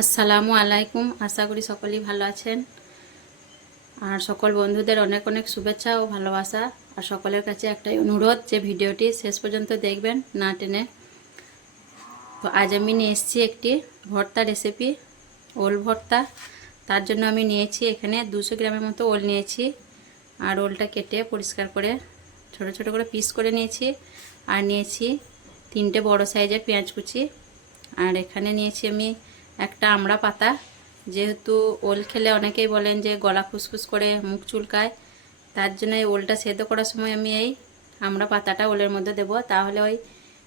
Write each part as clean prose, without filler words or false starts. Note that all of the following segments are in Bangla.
আসসালামু আলাইকুম। আশা করি সকলেই ভালো আছেন। আর সকল বন্ধুদের অনেক অনেক শুভেচ্ছা ও ভালোবাসা। আর সকলের কাছে একটাই অনুরোধ যে ভিডিওটি শেষ পর্যন্ত দেখবেন না টেনে। তো আজ আমি নিয়ে এসেছি একটি ভর্তা রেসিপি, ওল ভর্তা। তার জন্য আমি নিয়েছি এখানে 200 গ্রামের মতো ওল নিয়েছি। আর ওলটা কেটে পরিষ্কার করে ছোট ছোট করে পিস করে নিয়েছি। আর নিয়েছি 3টে বড় সাইজের পেঁয়াজ কুচি। আর এখানে নিয়েছি আমি একটা আমড়া পাতা। যেহেতু ওল খেলে অনেকেই বলেন যে গলা খুসখুস করে, মুখ চুলকায়, তার জন্য এই ওলটা সেদ্ধ করার সময় আমি এই আমড়া পাতাটা ওলের মধ্যে দেব, তাহলে ওই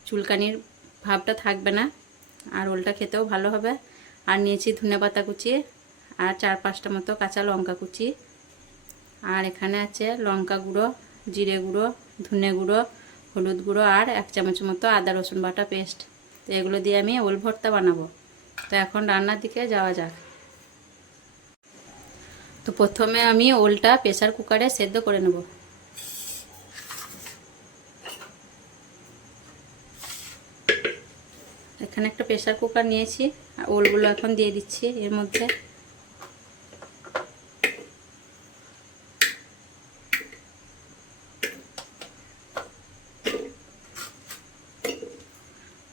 চুলকানির ভাবটা থাকবে না আর ওলটা খেতেও ভালো হবে। আর নিয়েছি ধনেপাতা কুচি আর 4-5টা মতো কাঁচা লঙ্কা কুচি। আর এখানে আছে লঙ্কা গুঁড়ো, জিরে গুঁড়ো, ধনে গুঁড়ো, হলুদ গুঁড়ো আর 1 চামচ মতো আদা রসুন বাটা পেস্ট। তো এগুলো দিয়ে আমি ওল ভর্তা বানাবো। তো এখন রান্নার দিকে যাওয়া যাক। তো প্রথমে আমি ওলটা প্রেসার কুকারে সেদ্ধ করে নেব। এখানে একটা প্রেসার কুকার নিয়েছি আর ওলগুলো এখন দিয়ে দিচ্ছি এর মধ্যে।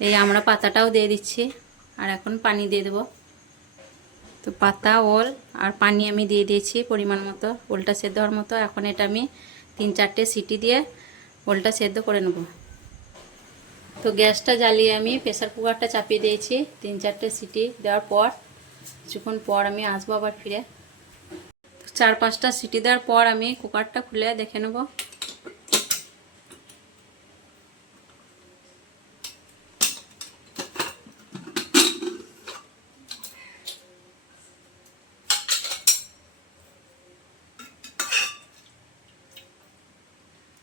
এই আমরা পাতাটাও দিয়ে দিচ্ছি আর এখন পানি দিয়ে দেব। তো পাতা, ওল আর পানি আমি দিয়ে দিয়েছি পরিমাণ মতো ওলটা সেদ্ধ হওয়ার মতো। এখন এটা আমি 3-4টে সিটি দিয়ে ওলটা সেদ্ধ করে নেব। তো গ্যাসটা জ্বালিয়ে আমি প্রেসার কুকারটা চাপিয়ে দিয়েছি। 3-4টে সিটি দেওয়ার পর কিছুক্ষণ পর আমি আসবো আবার ফিরে। তো 4-5টা সিটি দেওয়ার পর আমি কুকারটা খুলে দেখে নেব।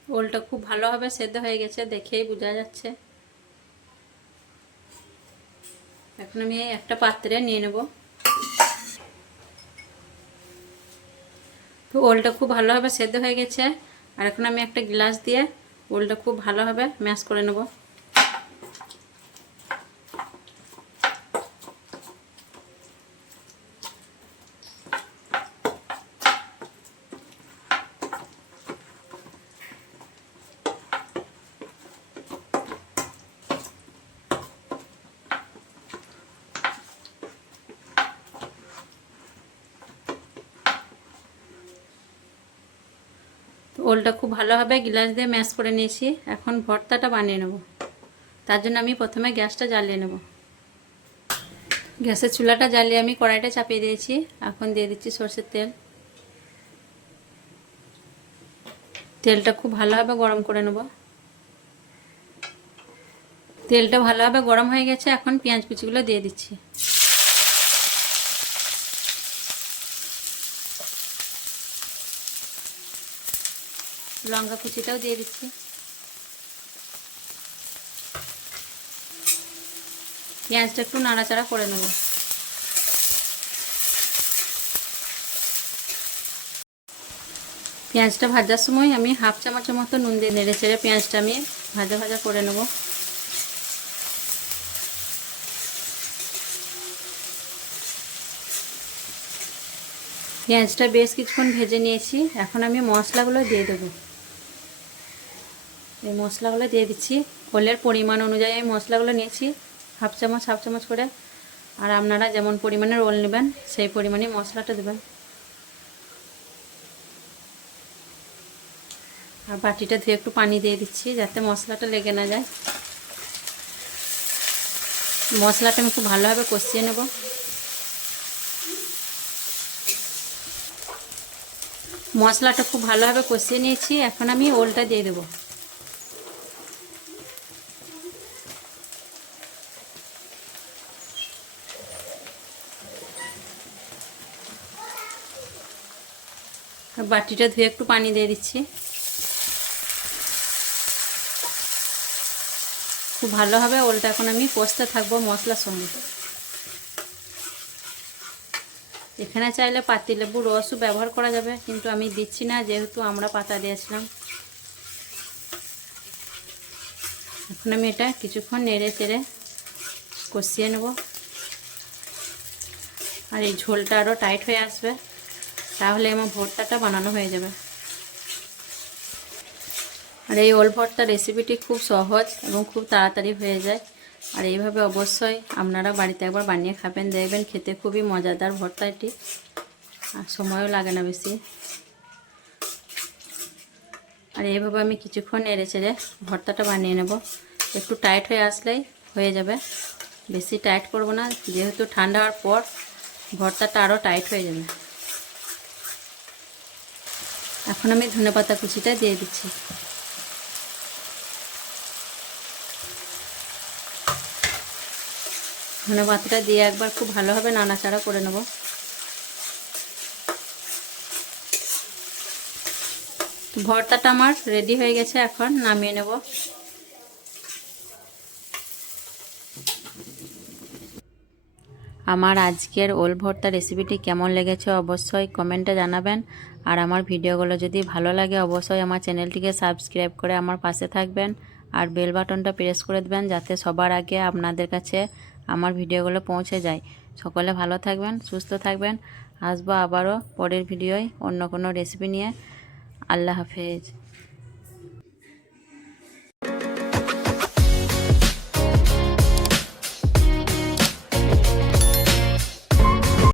ওলটা খুব ভালোভাবে সেদ্ধ হয়ে গেছে, দেখেই বোঝা যাচ্ছে। এখন আমি একটা পাত্রে নিয়ে নেব। তো ওলটা খুব ভালোভাবে সেদ্ধ হয়ে গেছে আর এখন আমি একটা গ্লাস দিয়ে ওলটা খুব ভালোভাবে ম্যাশ করে নেব। ওলটা খুব ভালোভাবে গ্লাস দিয়ে ম্যাশ করে নিয়েছি। এখন ভর্তাটা বানিয়ে নেব। তার জন্য আমি প্রথমে গ্যাসটা জ্বালিয়ে নেব। গ্যাসের চুলাটা জ্বালিয়ে আমি কড়াইটা চাপিয়ে দিয়েছি। এখন দিয়ে দিচ্ছি সরষের তেল। তেলটা খুব ভালোভাবে গরম করে নেব। তেলটা ভালোভাবে গরম হয়ে গেছে, এখন পেঁয়াজ কুচিগুলো দিয়ে দিচ্ছি। লঙ্কা কুচিটাও দিয়ে দিচ্ছি। পেঁয়াজটা একটু নাড়াচাড়া করে নেব। পেঁয়াজটা ভাজার সময় আমি 1/2 চামচের মতো নুন দিয়ে নেড়ে চেড়ে পেঁয়াজটা আমি ভাজা ভাজা করে নেব। পেঁয়াজটা বেশ কিছুক্ষণ ভেজে নিয়েছি। এখন আমি মশলাগুলো দিয়ে দেবো। এই মশলাগুলো দিয়ে দিচ্ছি। ওলের পরিমাণ অনুযায়ী আমি মশলাগুলো নিয়েছি 1/2 চামচ করে। আর আপনারা যেমন পরিমাণের ওল নেবেন সেই পরিমাণে মশলাটা দেবেন। আর বাটিটা ধুয়ে একটু পানি দিয়ে দিচ্ছি যাতে মশলাটা লেগে না যায়। মশলাটা আমি খুব ভালোভাবে কষিয়ে নেব। মশলাটা খুব ভালোভাবে কষিয়ে নিয়েছি। এখন আমি ওলটা দিয়ে দেবো। বাটিটা ধুয়ে একটু পানি দিয়ে দিচ্ছি। খুব ভালোভাবে ওলটা এখন আমি কষতে থাকবো মশলার সঙ্গে। এখানে চাইলে পাতিলেবুর রসও ব্যবহার করা যাবে, কিন্তু আমি দিচ্ছি না যেহেতু আমরা পাতা দিয়েছিলাম। এখন আমি এটা কিছুক্ষণ নেড়ে চেড়ে কষিয়ে নেব। আর এই ঝোলটা আরও টাইট হয়ে আসবে, তাহলে আমার ভর্তাটা বানানো হয়ে যাবে। আর এই ওল ভর্তা রেসিপিটি খুব সহজ এবং খুব তাড়াতাড়ি হয়ে যায়। আর এইভাবে অবশ্যই আপনারা বাড়িতে একবার বানিয়ে খাবেন, দেখবেন খেতে খুবই মজাদার ভর্তা এটি, আর সময়ও লাগে না বেশি। আর এইভাবে আমি কিছুক্ষণ নেড়ে চেড়ে ভর্তাটা বানিয়ে নেব। একটু টাইট হয়ে আসলেই হয়ে যাবে, বেশি টাইট করব না, যেহেতু ঠান্ডা হওয়ার পর ভর্তাটা আরও টাইট হয়ে যাবে। এখন আমি ধনেপাতা কুচিটা দিয়ে দিচ্ছি। ধনেপাতাটা দিয়ে একবার খুব ভালোভাবে নাড়াচাড়া করে নেব। ভর্তাটা আমার রেডি হয়ে গেছে, এখন নামিয়ে নেব। আমার আজকের ওল ভর্তা রেসিপিটি কেমন লেগেছে অবশ্যই কমেন্টে জানাবেন। আর আমার ভিডিওগুলো যদি ভালো লাগে অবশ্যই আমার চ্যানেলটিকে সাবস্ক্রাইব করে আমার পাশে থাকবেন, আর বেল বাটনটা প্রেস করে দেবেন যাতে সবার আগে আপনাদের কাছে আমার ভিডিওগুলো পৌঁছে যায়। সকলে ভালো থাকবেন, সুস্থ থাকবেন। আসবো আবারও পরের ভিডিওয় অন্য কোনো রেসিপি নিয়ে। আল্লাহ হাফেজ।